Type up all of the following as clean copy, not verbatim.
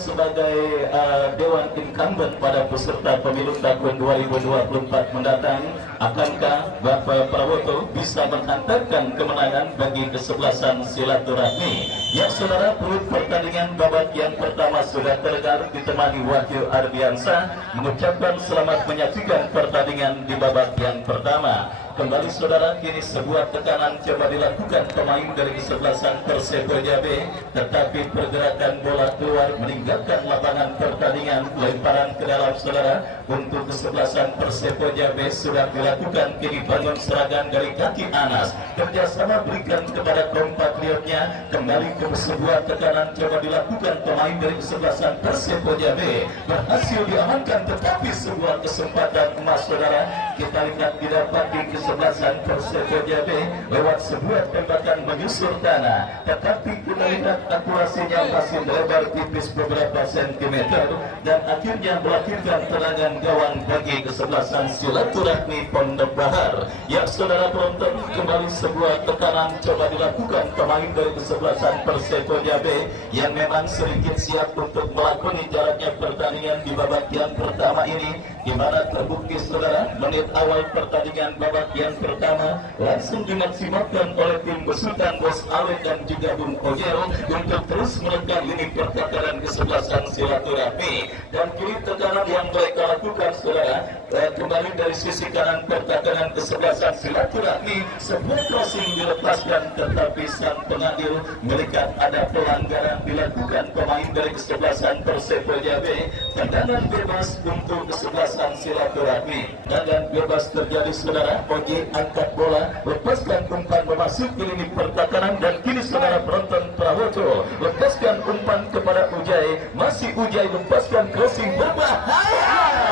sebagai Dewan Incumbent pada peserta pemilu tahun 2024 mendatang, akankah Bapak Prabowo bisa menghantarkan kemenangan bagi kesebelasan silaturahmi? Ya saudara, peluit pertandingan babak yang pertama sudah terdengar ditemani Wahyu Ardiansa mengucapkan selamat menyaksikan pertandingan di babak yang pertama. Kembali saudara, kini sebuah tekanan coba dilakukan pemain dari kesebelasan Persepo Jambi, tetapi pergerakan bola keluar meninggalkan lapangan pertandingan. Lemparan ke dalam saudara untuk kesebelasan Persepo Jambi sudah dilakukan, kini bangun serangan dari kaki Anas, kerjasama berikan kepada kompatriotnya. Kembali ke sebuah tekanan coba dilakukan pemain dari kesebelasan Persepo Jambi, berhasil diamankan, tetapi sebuah kesempatan emas saudara kita lihat didapati kesebelasan Persepo Jambi lewat sebuah tembakan menyusur tanah, tetapi kita lihat akurasinya masih lebar tipis beberapa sentimeter dan akhirnya melahirkan tendangan gawang bagi kesebelasan silaturahmi Pondok Bahar. Ya saudara penonton, kembali sebuah tekanan coba dilakukan pemain dari kesebelasan Persepo Jambi yang memang sedikit siap untuk melakoni jaraknya pertandingan di babak yang pertama ini, di mana terbukti saudara menit awal pertandingan babak yang pertama langsung dimaksimalkan oleh tim besutan Bos Alwe dan juga Bung Ojero untuk terus menekan lini pertakaran kesebelasan silaturahmi. Dan kini tekanan yang mereka lakukan saudara kembali dari sisi kanan pertakaran kesebelasan silaturahmi, sebuah crossing dilepaskan, tetapi sang pengadil melihat ada pelanggaran dilakukan pemain dari kesebelasan Persepo Jambi. Tendangan bebas untuk kesebelasan silaturahmi. Tendangan bebas terjadi saudara. Oji angkat bola, lepaskan umpan memasuki lini pertakaran, dan kini saudara penonton Prawoto lepaskan umpan kepada Ujai, masih Ujai lepaskan crossing berbahaya.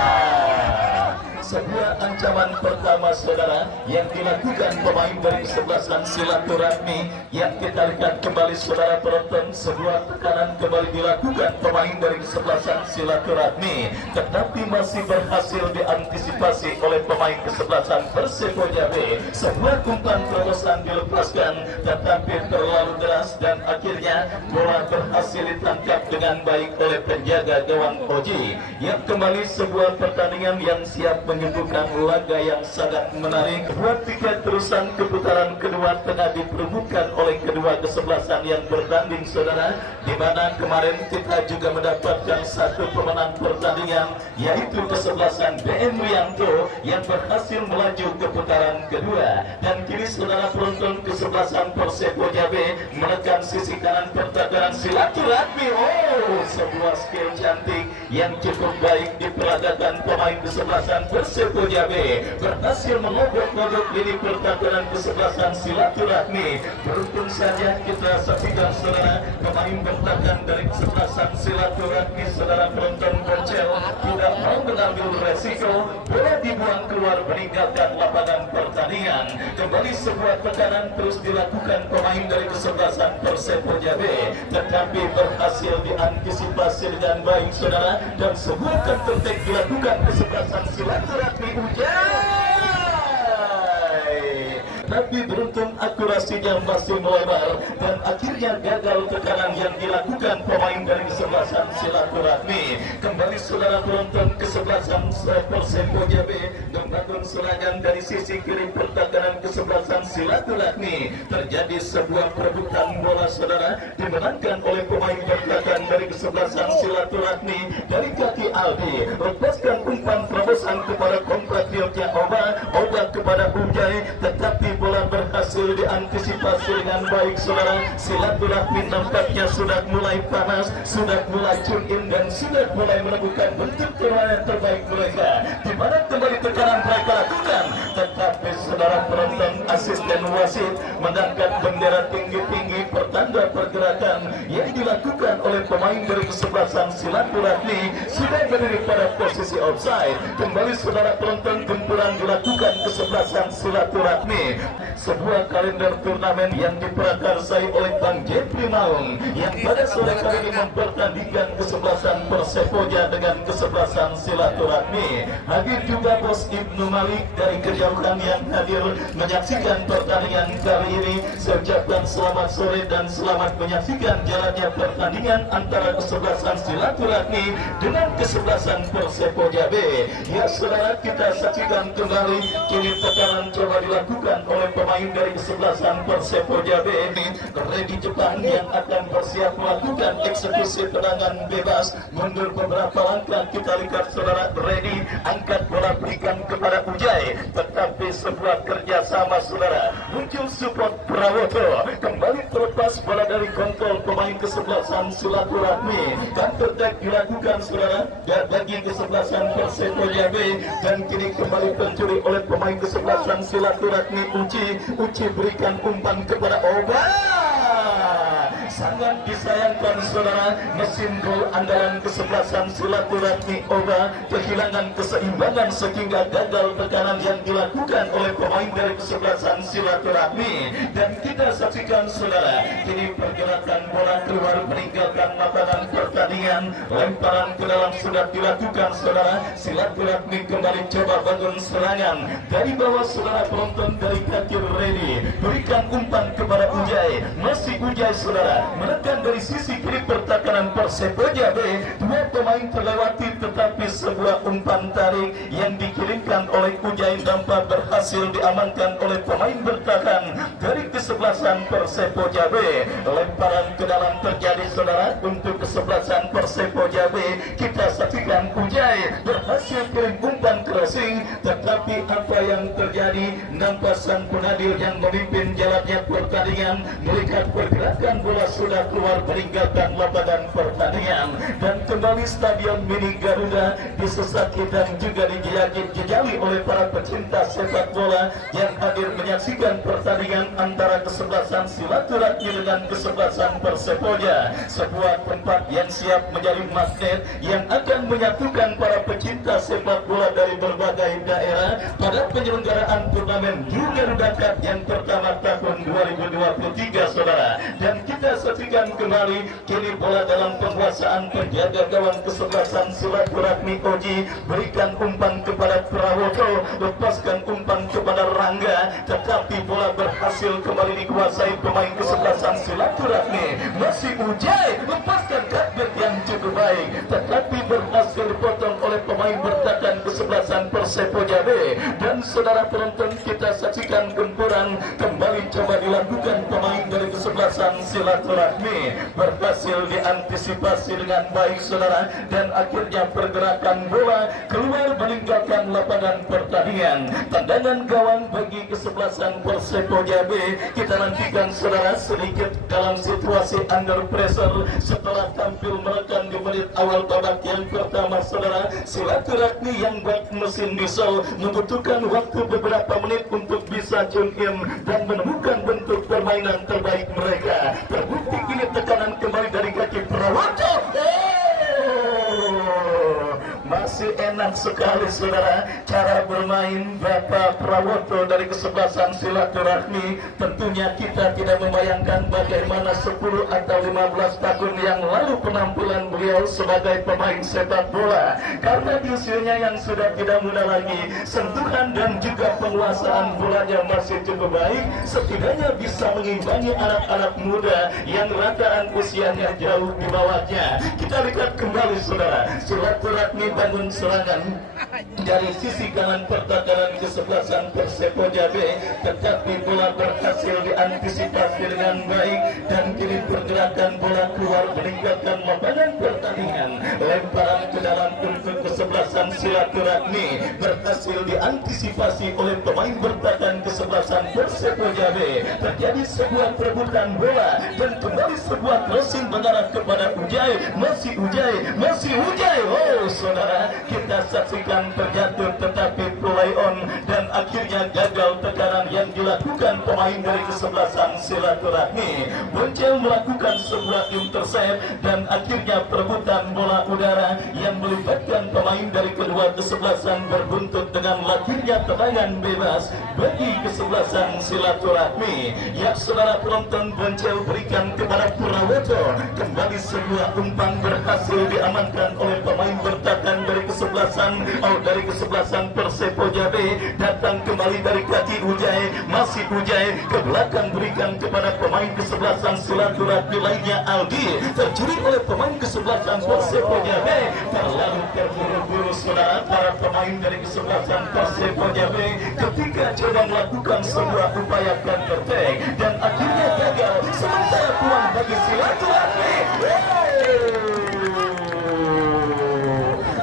Sebuah ancaman pertama saudara yang dilakukan pemain dari kesebelasan silaturahmi, yang kita lihat kembali saudara penonton, sebuah tekanan kembali dilakukan pemain dari kesebelasan silaturahmi, tetapi masih berhasil diantisipasi oleh pemain kesebelasan Persepo Jambi. Sebuah umpan terobosan dilepaskan, tetapi terlalu deras dan akhirnya bola berhasil ditangkap dengan baik oleh penjaga gawang Oji. Yang kembali sebuah pertandingan yang siap menyuguhkan laga yang sangat menarik. Dua tiket terusan keputaran kedua tengah diperebutkan oleh kedua kesebelasan yang bertanding saudara, di mana kemarin kita juga mendapatkan satu pemenang pertandingan, yaitu kesebelasan BM Wianto yang berhasil melaju ke putaran kedua. Dan kini saudara penonton, kesebelasan Persepo Jambi menekan sisi kanan pertakaran silaturahmi. Oh, sebuah skill cantik yang cukup baik diperagakan pemain kesebelasan Persepo Jambi, berhasil mengodok-godok lini pertakaran kesebelasan silaturahmi. Beruntung saja kita saksikan saudara pemain bertahan dari kesebelasan silaturahmi, saudara penonton Boncel tidak mau mengambil resiko, bola dibuang keluar meninggalkan lapangan pertandingan. Kembali sebuah tekanan terus dilakukan pemain dari kesebelasan Persepo Jambi, tetapi berhasil diantisipasi dengan baik saudara, dan sebuah counter-attack dilakukan kesebelasan silaturahmi Ujai. Tapi beruntung akurasinya masih melebar dan akhirnya gagal tekanan yang dilakukan pemain dari kesebelasan silaturahmi. Kembali saudara penonton, kesebelasan Persepo Jambi membangun serangan dari sisi kiri pertakaran kesebelasan silaturahmi. Terjadi sebuah perebutan bola saudara, dimenangkan oleh pemain bertahan dari kesebelasan silaturahmi dari kaki Aldi, lepaskan umpan terobosan kepada kompatriotnya Oba kepada Ujai, tetapi bola berhasil diantisipasi dengan baik saudara. Silaturahmi nampaknya sudah mulai panas, sudah mulai tune in, dan sudah mulai menemukan bentuk permainan terbaik mereka, di mana kembali tekanan mereka lakukan, tetapi saudara penonton, asisten wasit mengangkat bendera tinggi-tinggi pertanda pergerakan yang dilakukan oleh pemain dari kesebelasan silaturahmi sudah berdiri pada posisi offside. Kembali saudara penonton, pertempuran dilakukan kesebelasan silaturahmi. Sebuah kalender turnamen yang diprakarsai oleh Bang Jepri Maung yang pada sore kali ini mempertandingkan kesebelasan Persepoja dengan kesebelasan silaturahmi. Hadir juga Bos Ibnu Malik dari kejauhan yang hadir menyaksikan pertandingan kali ini. Saya ucapkan selamat sore dan selamat menyaksikan jalannya pertandingan antara kesebelasan silaturahmi dengan kesebelasan Persepoja B. Ya saudara, kita saksikan kembali kini tekanan coba dilakukan oleh pemain dari kesebelasan Persepoja B ini. Ready Jepang yang akan bersiap melakukan eksekusi tendangan bebas. Mundur beberapa langkah, kita lihat saudara. Ready, angkat bola berikan kepada Ujai, tetapi sebuah kerjasama saudara. Muncul support Prawoto, kembali terlepas bola dari kontrol pemain kesebelasan silaturahmi. Counter attack dilakukan saudara bagi kesebelasan Persepoja B, dan kini kembali pencuri oleh pemain kesebelasan silaturahmi Uci berikan umpan kepada Oba. Sangat disayangkan saudara, mesin gol andalan kesebelasan silaturahmi Oba kehilangan keseimbangan sehingga gagal tekanan yang dilakukan oleh pemain dari kesebelasan silaturahmi. Dan kita saksikan saudara, kini pergerakan bola keluar meninggalkan lapangan pertandingan. Lemparan ke dalam sudah dilakukan saudara. Silaturahmi kembali coba bangun serangan dari bawah saudara. Penonton dari kaki Ready berikan umpan kepada Ujai, masih Ujai saudara menekan dari sisi kiri pertahanan Persepoja B. Dua pemain terlewati, tetapi sebuah umpan tarik yang dikirimkan oleh Ujai tanpa berhasil diamankan oleh pemain bertahan dari kesebelasan Persepoja B. Lemparan ke dalam terjadi saudara untuk kesebelasan Persepoja B. Kita saksikan Ujai berhasil kirim umpan crossing, tetapi apa yang terjadi? Nampak sang penadir yang memimpin jalannya pertandingan melihat pergerakan bola sudah keluar meninggalkan lapangan pertandingan, dan kembali Stadion Mini Garuda disesaki dan juga dijejali oleh para pecinta sepak bola yang hadir menyaksikan pertandingan antara kesebelasan silaturahmi dengan kesebelasan Persepoja. Sebuah tempat yang siap menjadi magnet yang akan menyatukan para pecinta sepak bola dari berbagai daerah pada penyelenggaraan turnamen Garuda Cup yang pertama tahun 2023 saudara. Dan kita saksikan kembali kini bola dalam penguasaan penjaga gawang kesebelasan silaturahmi Oji, berikan umpan kepada Prawoto, lepaskan umpan kepada Rangga, tetapi bola berhasil kembali dikuasai pemain kesebelasan silaturahmi. Masih Ujai lepaskan cutback yang cukup baik, tetapi berhasil dipotong oleh pemain bertahan kesebelasan Persepoja B. Dan saudara penonton, kita saksikan gempuran kembali coba dilakukan pemain dari kesebelasan silaturahmi, berhasil diantisipasi dengan baik saudara, dan akhirnya pergerakan bola keluar meninggalkan lapangan pertandingan. Tendangan gawang bagi kesebelasan Persepoja B. Kita nantikan saudara sedikit dalam situasi under pressure setelah tampil menekan di menit awal babak yang pertama saudara. Silaturahmi yang baik mesin diesel membutuhkan waktu beberapa menit untuk bisa tune in dan menemukan bentuk permainan terbaik mereka. Terbukti kini tekanan kembali dari kaki Prawoto. Masih enak sekali saudara cara bermain Bapak Prawoto dari kesebelasan silaturahmi. Tentunya kita tidak membayangkan bagaimana 10 atau 15 tahun yang lalu penampilan beliau sebagai pemain sepak bola, karena di usianya yang sudah tidak muda lagi, sentuhan dan juga penguasaan bolanya masih cukup baik, setidaknya bisa mengimbangi anak-anak muda yang rataan usianya jauh di bawahnya. Kita lihat kembali saudara, silaturahmi bangun serangan dari sisi kanan pertahanan kesebelasan Persepoja B, tetapi bola berhasil diantisipasi dengan baik dan kini pergerakan bola keluar meninggalkan lapangan pertandingan. Lemparan ke dalam untuk kesebelasan silaturahmi berhasil diantisipasi oleh pemain bertahan kesebelasan Persepoja B. Terjadi sebuah perebutan bola dan kembali sebuah crossing mengarah kepada Ujai, masih Ujai, masih Ujai. Oh saudara, kita saksikan terjatuh tetapi play on, dan akhirnya gagal tekanan yang dilakukan pemain dari kesebelasan silaturahmi. Boncel melakukan sebuah intercept dan akhirnya perebutan bola udara yang melibatkan pemain dari kedua kesebelasan berbuntut dengan lahirnya tendangan bebas bagi kesebelasan silaturahmi. Ya saudara penonton, Boncel berikan kepada Purawoto. Kembali sebuah umpan berhasil diamankan oleh pemain bertahan dari kesebelasan Persepo Jabe. Datang kembali dari kaki Ujai, masih Ujai ke belakang berikan kepada pemain kesebelasan silaturahmi lainnya Aldi. Tercuri oleh pemain kesebelasan Persepo Jabe. Terlalu terburu-buru saudara para pemain dari kesebelasan Persepo Jabe ketika coba melakukan sebuah upaya counter attack dan akhirnya gagal. Sementara peluang bagi silaturahmi.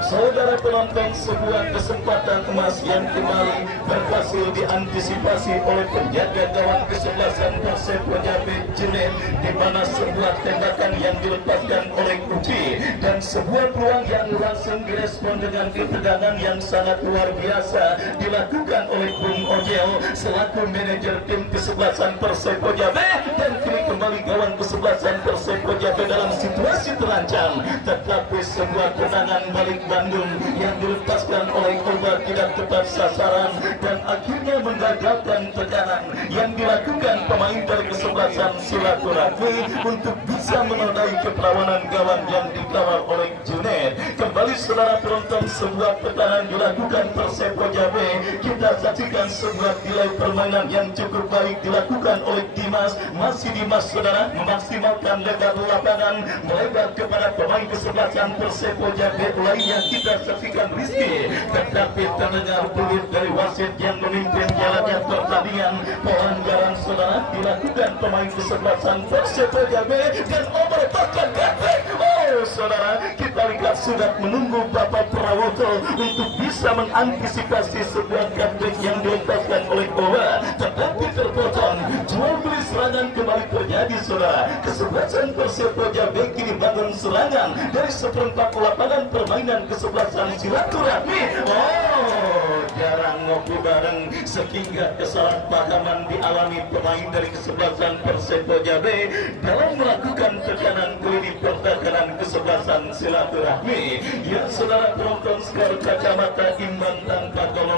Saudara penonton, sebuah kesempatan emas yang kembali berhasil diantisipasi oleh penjaga gawang kesebelasan Persepo Jabe Jenen, di mana sebuah tembakan yang dilepaskan oleh Uci dan sebuah peluang yang langsung direspon dengan ketegangan yang sangat luar biasa dilakukan oleh Bung Ojel selaku manajer tim kesebelasan Persepo Jabe. Dan kini kembali gawang kesebelasan Persepo Jabe dalam situasi terancam, tetapi sebuah tendangan balik Bandung yang dilepaskan oleh Koba tidak tepat sasaran dan akhirnya menggagalkan tekanan yang dilakukan pemain dari kesebelasan silaturahmi untuk bisa menodai keperawanan gawang yang dikawal oleh Junet. Kembali saudara penonton, sebuah tekanan dilakukan Persepo Jabe. Kita saksikan sebuah nilai permainan yang cukup baik dilakukan oleh Dimas. Masih Dimas saudara memaksimalkan lebar lapangan melebar kepada pemain kesebelasan Persepo Jabe lainnya. Kita saksikan Rizky, tetapi terdengar peluit dari wasit yang memimpin jalannya pertandingan. Pelanggaran saudara dilakukan pemain kesebelasan Persepo Jabe dan merupakan gawang. Oh saudara, kita lihat sudah menunggu Bapak Prawoto untuk bisa mengantisipasi sebuah gawang yang dilepaskan oleh Koba, tetapi terpotong. Jual beli serangan kembali terjadi saudara. Kesebelasan Persepo Jabe kini bangun serangan dari seperempat lapangan permainan kesebelasan silaturahmi. Oh, jarang ngopi bareng sehingga kesalahpahaman dialami pemain dari kesebelasan Persepo Jabe dalam melakukan tekanan ke lini pertahanan kesebelasan silaturahmi. Ya saudara penonton, skor kacamata imbang tanpa gol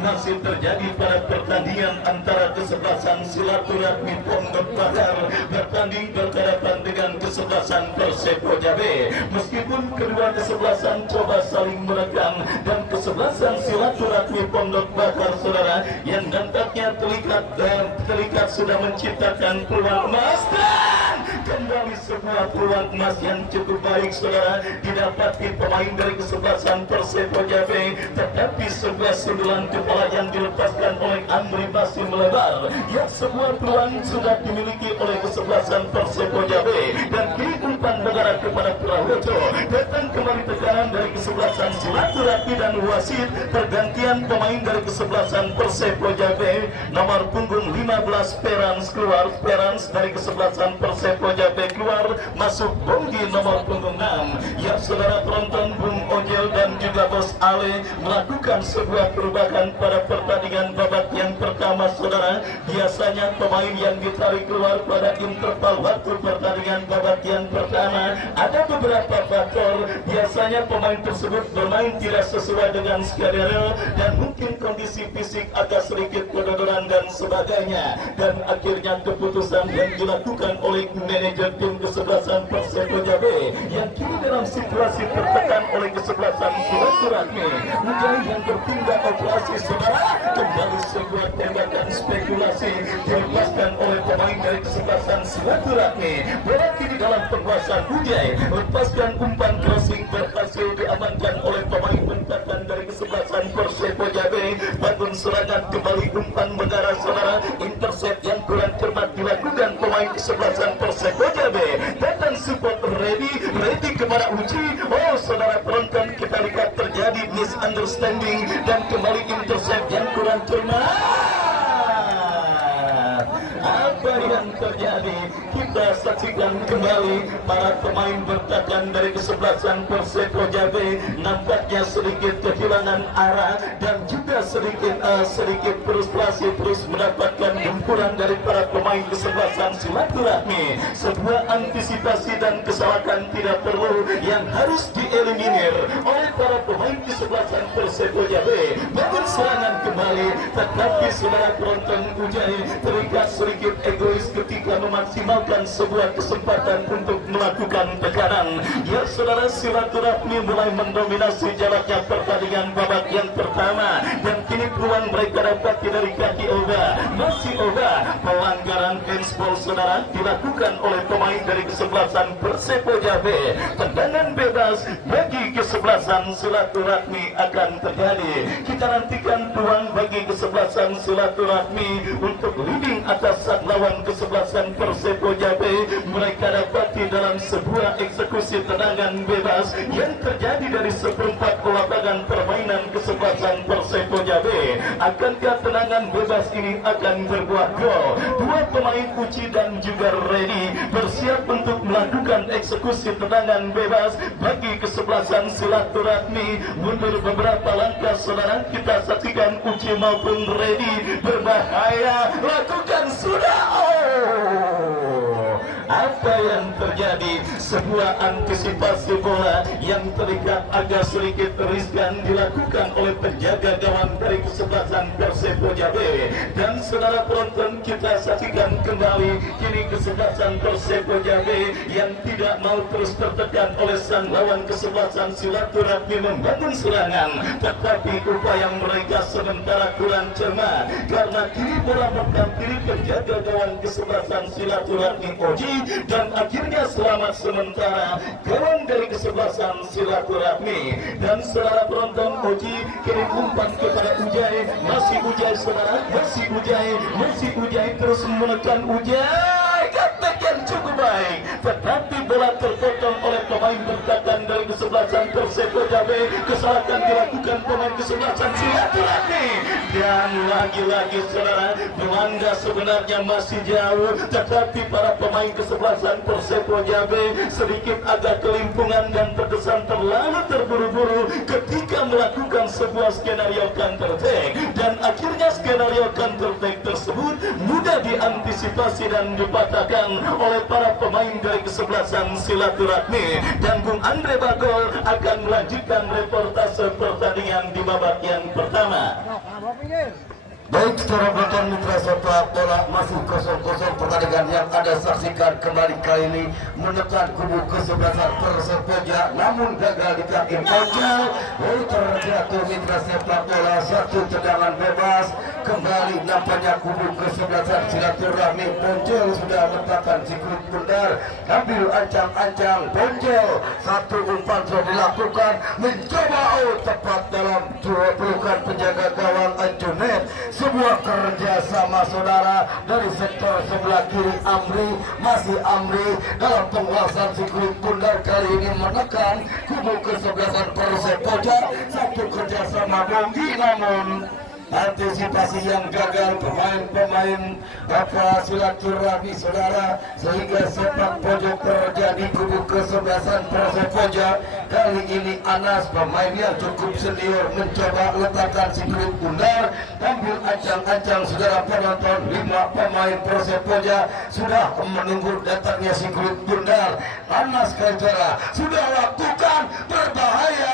masih terjadi pada pertandingan antara kesebelasan silaturahmi Pondok Bakar bertanding berhadapan dengan kesebelasan Persepo Jabe. Meskipun kedua kesebelasan coba saling merekam dan kesebelasan silaturahmi Pondok Bakar saudara yang nampaknya terlihat sudah menciptakan peluang emas dan kembali sebuah peluang emas yang cukup baik saudara didapati pemain dari kesebelasan Persepo Jabe, tetapi sebuah sundulan kepala yang dilepaskan oleh Andri masih melebar. Ya, sebuah peluang sudah dimiliki oleh kesebelasan Persepo Jabe dan kini umpan mengarah kepada Prawoto. Datang kembali tekanan dari kesebelasan silaturahmi dan wasit. Pergantian pemain dari kesebelasan Persepo Jabe, nomor punggung 15 Perans keluar, Perans dari kesebelasan Persepo Jabe keluar, masuk Bonggi nomor punggung 6. Ya saudara penonton, Bung Ojel dan juga Bos Ale melakukan sebuah perubahan pada pertandingan babak yang pertama saudara. Biasanya pemain yang ditarik keluar pada interval waktu pertandingan babak yang pertama ada beberapa faktor. Biasanya pemain tersebut bermain tidak sesuai dengan skenario dan mungkin kondisi fisik agak sedikit kedodoran dan sebagainya, dan akhirnya keputusan yang dilakukan oleh manajer tim kesebelasan Persepo Jabe yang kini dalam situasi tertekan oleh kesebelasan silaturahmi. Ujai yang bertindak operasi saudara, kembali sebuah tembakan spekulasi dilepaskan oleh pemain dari kesebelasan silaturahmi. Bola kini dalam penguasaan Ujai, lepaskan umpan crossing berhasil diamankan oleh pemain bertahan dari kesebelasan Persepo Jabe. Bangun serangan kembali umpan mengarah saudara, intercept yang kurang cermat dilakukan pemain kesebelasan Persepo Jabe. Datang support ready kepada Uci. Oh saudara penonton, kita lihat terjadi misunderstanding dan kembali intercept yang kurang cermat. Apa yang terjadi? Kita saksikan kembali para pemain bertahan dari kesebelasan Persepo Jabe nampaknya sedikit kehilangan arah dan juga sedikit frustrasi terus mendapatkan gempuran dari para pemain kesebelasan silaturahmi. Sebuah antisipasi dan kesalahan tidak perlu yang harus dieliminir oleh para pemain kesebelasan Persepoja B. Bangun serangan kembali, tetapi saudara penonton Ujai terikat sedikit egois ketika memaksimalkan sebuah kesempatan untuk melakukan tekanan. Ya saudara, silaturahmi mulai mendominasi jalannya pertandingan babak yang pertama, dan kini peluang mereka dapat dari kaki Oga. Masih Oga, pelanggaran handsball saudara dilakukan oleh pemain dari kesebelasan Persepoja B. Tendangan bebas bagi kesebelasan silaturahmi akan terjadi. Kita nantikan peluang bagi kesebelasan silaturahmi untuk leading atas lawan kesebelasan Persepoja B. Mereka dapati dalam sebuah eksekusi tendangan bebas yang terjadi dari seperempat lapangan permainan kesebelasan Persepoja B. Akankah tendangan bebas ini akan berbuah gol? Dua pemain Uci dan juga Redi bersiap untuk melakukan eksekusi tendangan bebas bagi kesebelasan silaturahmi. Mundur beberapa langkah saudara, kita saksikan Uci maupun Redi berbahaya, lakukan sudah. Apa yang terjadi? Sebuah antisipasi bola yang terlihat agak sedikit riskan dilakukan oleh penjaga gawang dari kesebelasan Persepoja B. Dan saudara penonton, kita saksikan kembali kini kesebelasan Persepoja B yang tidak mau terus tertekan oleh sang lawan kesebelasan silaturahmi membangun serangan, tetapi upaya mereka sementara kurang cermat karena kini bola menghampiri penjaga gawang kesebelasan silaturahmi Oji, dan akhirnya selamat sementara gawang dari kesebelasan silaturahmi. Dan saudara penonton, Oji kini umpan kepada Ujai, masih Ujai saudara, masih Ujai terus menekan Ujai, kontak yang cukup baik, tetapi bola terpotong oleh pemain bertahan dari kesebelasan Persepoja B. Kesalahan dilakukan pemain kesebelasan silaturahmi, dan lagi-lagi saudara, Belanda sebenarnya masih jauh, tetapi para pemain kesebelasan Persepoja B sedikit agak kelimpungan dan terkesan terlalu terburu-buru ketika melakukan sebuah skenario counter attack, dan akhirnya skenario counter attack tersebut mudah diantisipasi dan dipatahkan oleh para pemain dari kesebelasan silaturahmi. Dan Bung Andre Bagol akan melanjutkan reportase pertandingan di babak yang pertama. Baik, secara penonton mitra sepak bola, masih 0-0 pertandingan yang Anda saksikan kembali kali ini menekan kubu kesebelasan Persepoja, namun gagal di kaki Poncel. Terjatuh mitra sepak bola, satu tendangan bebas. Kembali nampaknya kubu kesebelasan silaturahmi Poncel sudah letakkan si kulit bundar, ambil ancang-ancang Poncel, satu umpan sudah dilakukan, mencoba tepat dalam dua pelukan penjaga gawang Anjunet. Sebuah kerjasama saudara dari sektor sebelah kiri Amri, masih Amri dalam penguasaan si kulit bundar kali ini menekan kubu kesebelasan Persepoja. Satu kerjasama Bonggi, namun antisipasi yang gagal pemain-pemain silaturahmi saudara, sehingga sepak pojok terjadi kubu kesebelasan Persepoja. Kali ini Anas, pemain yang cukup senior, mencoba letakkan si kulit bundar, ambil ancang-ancang saudara penonton. 5 pemain Persepoja sudah menunggu datangnya si kulit bundar. Anas Kajara sudah lakukan, berbahaya,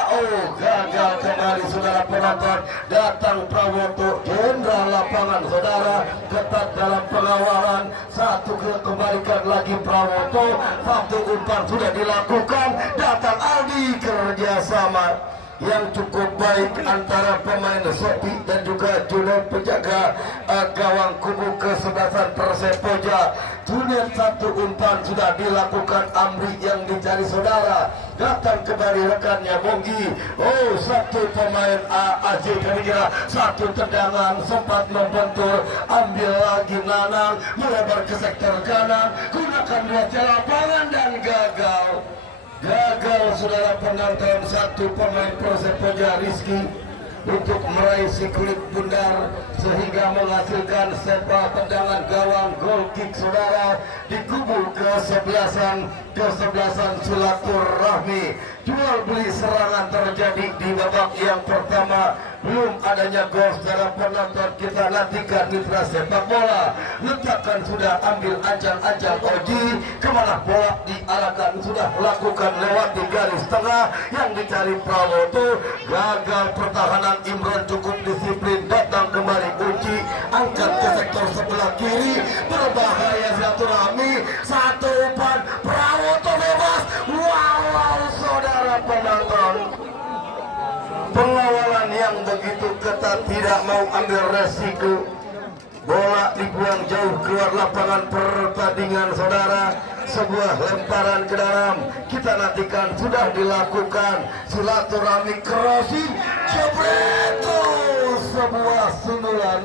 gagal kembali saudara penonton. Datang Prawoto, jenderal lapangan saudara, ketat dalam pengawalan. Satu kembalikan lagi Prawoto, satu umpan sudah dilakukan. Datang Aldi, kerjasama yang cukup baik antara pemain Sopi dan juga Junet, penjaga gawang kubu kesebelasan Persepoja. Junet, satu umpan sudah dilakukan. Amri yang dicari saudara, datang kembali rekannya Bonggi. Satu pemain AJ Kariga, satu tendangan sempat membentur, ambil lagi Nanang, melebar ke sektor kanan, gunakan dua lapangan dan gagal saudara penonton. Satu pemain Persepoja Rizky untuk meraih si kulit bundar sehingga menghasilkan sepak tendangan gawang goal kick saudara di kubu kesebelasan silaturahmi. Jual beli serangan terjadi di babak yang pertama. belum adanya gol secara penonton. Kita nantikan mitra sepak bola. Letakkan sudah ambil ancang-ancang Oji, kemana bola diarahkan, sudah lakukan lewat di garis tengah yang dicari Prawoto. Gagal pertahanan Imron, cukup disiplin, datang kembali Uci, angkat ke sektor sebelah kiri, berbahaya silaturahmi, satu umpan Prawoto bebas. Wow, saudara penonton, pengawalan yang begitu ketat, tidak mau ambil resiko. Bola dibuang jauh keluar lapangan pertandingan, saudara. Sebuah lemparan ke dalam, kita nantikan sudah dilakukan silaturahmi, crossing, jebreto, sebuah sundulan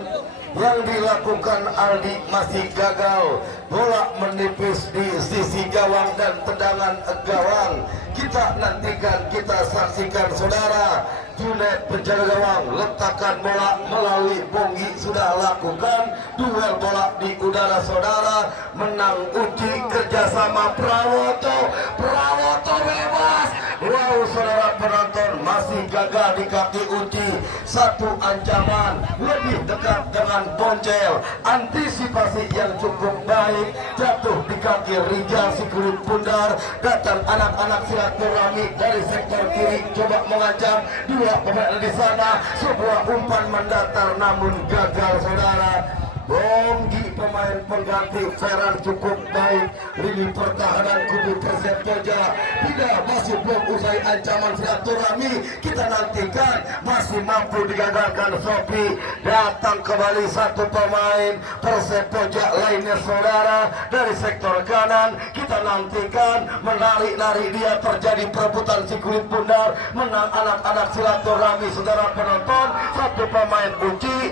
yang dilakukan Aldi masih gagal. Bola menipis di sisi gawang dan tendangan gawang. Kita nantikan, kita saksikan, saudara. Junet penjaga gawang letakkan bola melalui Bonggi, sudah lakukan duel bola di udara, saudara. Menang Uci, kerjasama Prawoto, Prawoto bebas. Wow, saudara penonton, masih gagal di kaki Uci. Satu ancaman lebih dekat dengan Boncel, antisipasi yang cukup baik, jatuh di kaki Rijal si kulit pundar. Datang anak-anak silaturahmi dari sektor kiri, coba mengancam dua pemain di sana. Sebuah umpan mendatar namun gagal, saudara. Bonggi pemain pengganti Ferran cukup baik. Lini pertahanan kubu Perseptoja tidak, masih belum usai ancaman silaturahmi. Kita nantikan masih mampu digagalkan Sopi. Datang kembali satu pemain Perseptoja lainnya, saudara, dari sektor kanan. Kita nantikan menarik-narik dia, terjadi perebutan si kulit pundar. Menang anak-anak silaturahmi, saudara penonton. Satu pemain Uci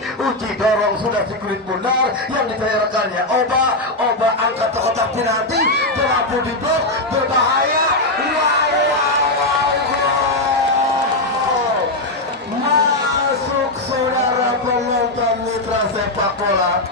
dorong sudah si kulit pundar yang ditayarkannya Oba angkat ke kotak penalti, terlalu di blok, berbahaya. Wow. Masuk, saudara penonton mitra sepak bola.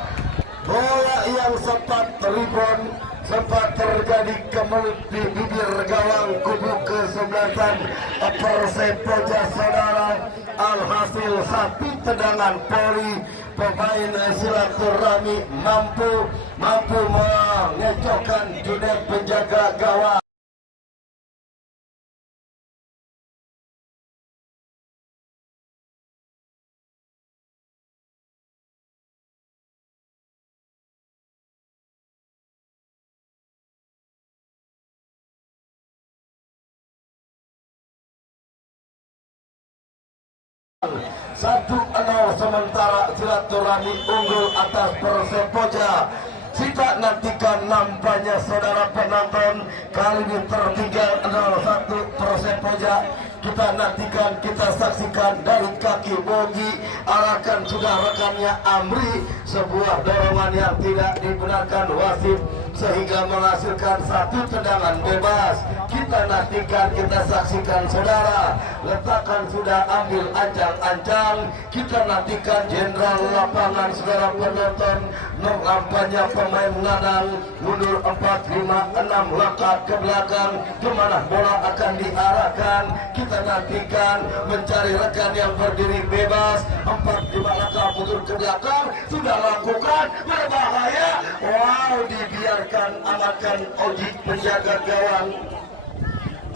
Bola yang sempat rebound, sempat terjadi kemelut di bibir gawang kubu kesebelasan Perseptoja, saudara. Alhasil satu tendangan poli, pemain silaturahmi mampu mengecokkan Junet penjaga gawang. Satu 0 sementara silaturahmi unggul atas Perseptoja. Kita nantikan nampaknya, saudara penonton, kali ini tertinggal 0-1 Perseptoja. Kita nantikan, kita saksikan dari kaki Bogi, arahkan sudah rekannya Amri, sebuah dorongan yang tidak dibenarkan wasit sehingga menghasilkan satu tendangan bebas. Kita nantikan, kita saksikan, saudara. Letakkan sudah ambil ancang-ancang. Kita nantikan jenderal lapangan, saudara penonton. Nampaknya pemain mengadang mundur 4-5-6 langkah ke belakang. Kemana bola akan diarahkan? Kita nantikan, mencari rekan yang berdiri bebas. 4-5 langkah mundur ke belakang, sudah lakukan, berbahaya. Wow, dibiarkan, amankan Oji penjaga gawang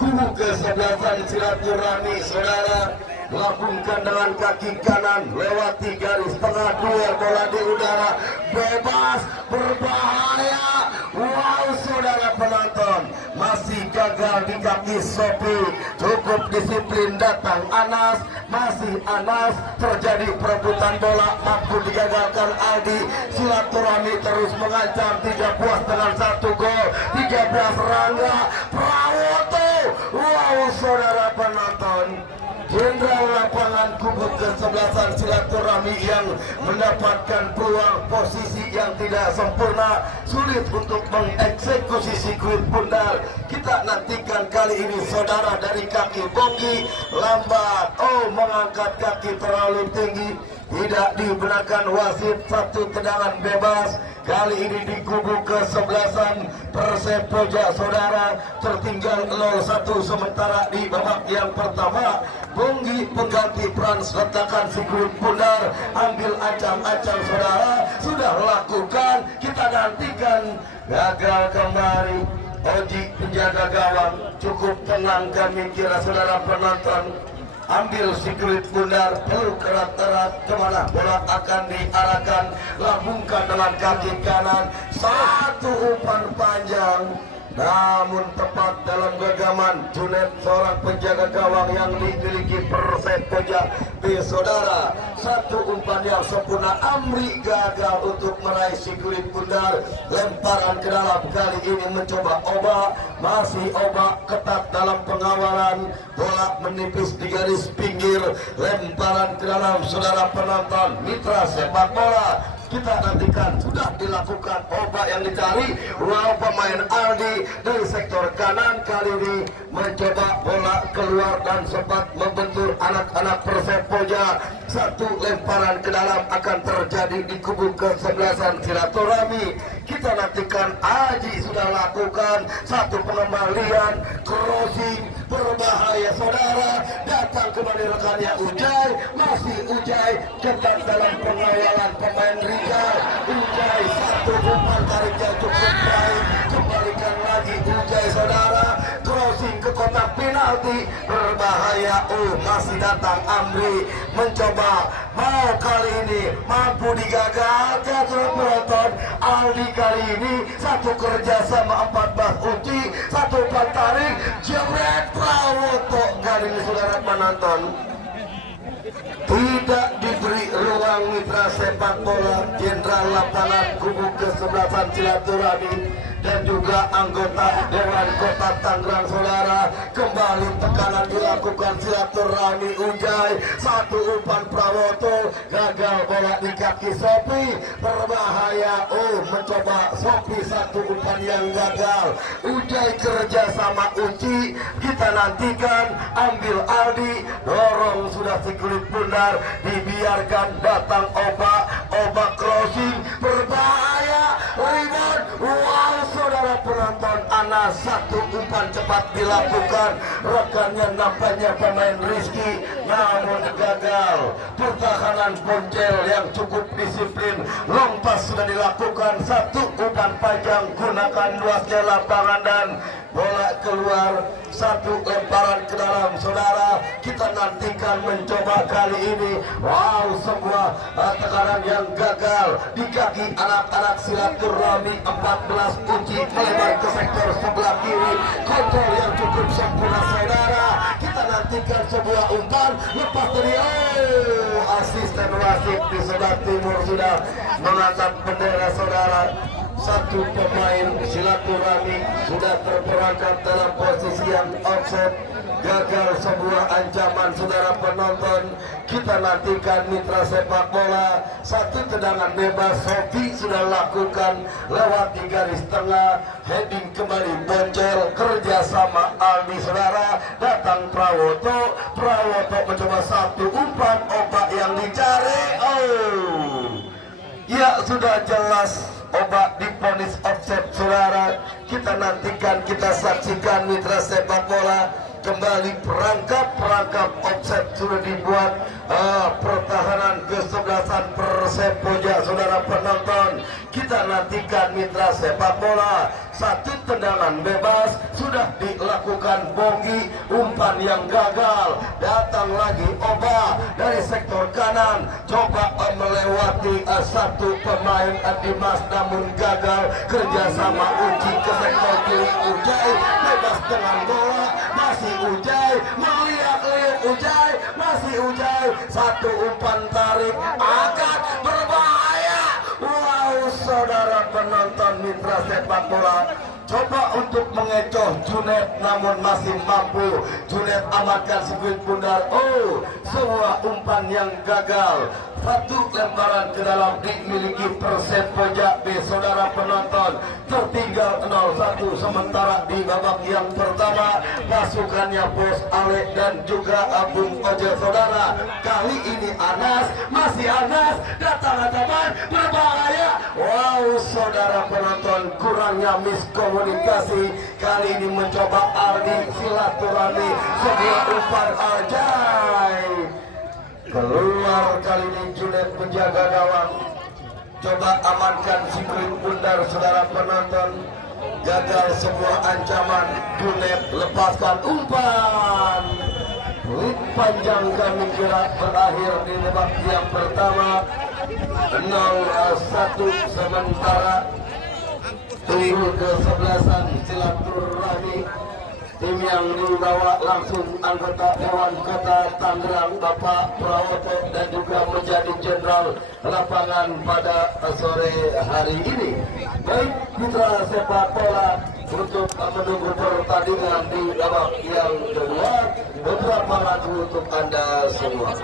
kubu kesebelasan silaturahmi, saudara. Lambungkan dengan kaki kanan, lewati garis tengah, duel bola di udara, bebas, berbahaya. Wow, saudara penonton, masih gagal di kaki Sopi. Cukup disiplin, datang Anas, masih Anas, terjadi perebutan bola, mampu digagalkan Aldi. Silaturahmi terus mengancam, tidak puas dengan satu gol. 13 Rangga Prawoto. Wow, saudara penonton, jenderal lapangan kubu kesebelasan silaturahmi yang mendapatkan peluang posisi yang tidak sempurna, sulit untuk mengeksekusi si kulit pundar. Kita nantikan kali ini, saudara, dari kaki Bonggi lambat, mengangkat kaki terlalu tinggi. tidak dibenarkan wasit, satu tendangan bebas. Kali ini di kubu kesebelasan Persepojak saudara tertinggal 0-1 sementara di babak yang pertama. Bonggi pengganti Frans letakkan si kulit pundar, ambil ancang-ancang saudara, sudah lakukan, kita nantikan. Gagal kembali Oji penjaga gawang, cukup tenang kami kira saudara penonton. Ambil si kulit bundar, peluk erat-erat, kemana bola akan diarahkan, lambungkan dengan kaki kanan, satu umpan panjang, namun tepat dalam genggaman Junet, seorang penjaga gawang yang dimiliki Persepojak B saudara. Satu umpan yang sempurna, Amri gagal untuk meraih si kulit bundar. Lemparan ke dalam, kali ini mencoba Oba, masih Oba ketat dalam pengawalan, bola menipis di garis pinggir. Lemparan ke dalam saudara penonton, mitra sepak bola. Kita nantikan, sudah dilakukan Oba yang dicari. Wow, pemain Aldi dari sektor kanan kali ini mencoba bola keluar dan sempat membentur anak-anak Persepojak. Satu lemparan ke dalam akan terjadi di kubu kesebelasan silaturahmi. Kita nantikan, Aji sudah lakukan satu pengembalian, crossing berbahaya saudara, datang kembali rekannya Ujai, masih Ujai ketat dalam pengawalan pemain Rijal. Ujai satu umpan tariknya cukup baik, kembalikan lagi Ujai saudara, crossing ke kotak penalti berbahaya. Masih datang Amri mencoba, mau kali ini mampu digagalkan penonton. Aldi kali ini satu kerjasama 14 Uci, satu umpan tarik, jebret Prawoto. Kali ini saudara penonton tidak diberi ruang mitra sepak bola Jenderal Lapangan kubu kesebelasan silaturahmi dan juga anggota Dewan Kota Tangerang saudara. Kembali tekanan dilakukan silaturahmi Ujai, satu umpan Prawoto, gagal bola di kaki Sopi, berbahaya. Mencoba Sopi, satu umpan yang gagal. Ujai kerja sama Uci, kita nantikan. Ambil Aldi, dorong sudah si kulit bundar, dibiarkan datang Oba, Oba crossing berbahaya, rebound. Wow saudara penonton, Anas satu umpan cepat dilakukan, rekannya nampaknya pemain Rizky, namun gagal. Pertahanan Poncel yang cukup disiplin, long pass sudah dilakukan, satu umpan panjang, gunakan luasnya lapangan dan bola keluar. Satu lemparan ke dalam saudara, kita nantikan mencoba kali ini. Wow, semua tekanan yang gagal di kaki anak-anak silaturahmi 14 Uci, melebar ke sektor sebelah kiri, kontrol yang cukup sempurna saudara. Kita nantikan sebuah umpan lepas dari asisten wasit di sebelah timur sudah mengangkat bendera saudara. Satu pemain silaturahmi sudah terperangkap dalam posisi yang offset, gagal sebuah ancaman saudara penonton. Kita nantikan mitra sepak bola, satu tendangan bebas Sofi sudah lakukan lewat di garis tengah, heading kembali Boncel, kerjasama Aldi saudara, datang Prawoto, Prawoto mencoba satu umpan, Oba yang dicari. Ya sudah jelas Oba diponis offset saudara. Kita nantikan, kita saksikan mitra sepak bola. Kembali perangkap offset sudah dibuat. Pertahanan kesebelasan Persepojak saudara penonton. Kita nantikan mitra sepak bola. Satu tendangan bebas sudah dilakukan Bonggi, umpan yang gagal. Datang lagi Oba dari sektor kanan, coba melewati satu pemain Dimas namun gagal. Kerjasama Uci ke sektor kiri, Ujai bebas dengan bola, masih Ujai, melihat Ujai, masih Ujai, satu umpan tarik akan berbahaya. Wow saudara penonton mitra sepak bola, Coba untuk mengecoh Junet namun masih mampu. Junet amankan sirkuit bundar. Oh, sebuah umpan yang gagal. Satu lemparan ke dalam dimiliki Persepojak B. Saudara penonton, tertinggal 0-1. Sementara di babak yang pertama pasukannya Bos Alek dan juga Abung Ojo. Saudara, kali ini Anas, masih Anas, datang teman berbahaya. Wow, saudara penonton, kurangnya miskomunikasi. Kali ini mencoba Ardi silaturahmi, sebuah umpan ajaib. Keluar kali ini Junet menjaga gawang. Coba amankan sirkuit bundar, saudara penonton. Gagal sebuah ancaman. Junet lepaskan umpan. Peluit panjang kami kira berakhir di babak yang pertama 0-1. Sementara tunggu kesebelasan silaturahmi. Tim yang dibawa langsung anggota Dewan Kota Tangerang Bapak Prawoto dan juga menjadi jenderal lapangan pada sore hari ini. Baik mitra sepak bola, untuk menunggu pertandingan di babak yang kedua, beberapa lagu untuk Anda semua.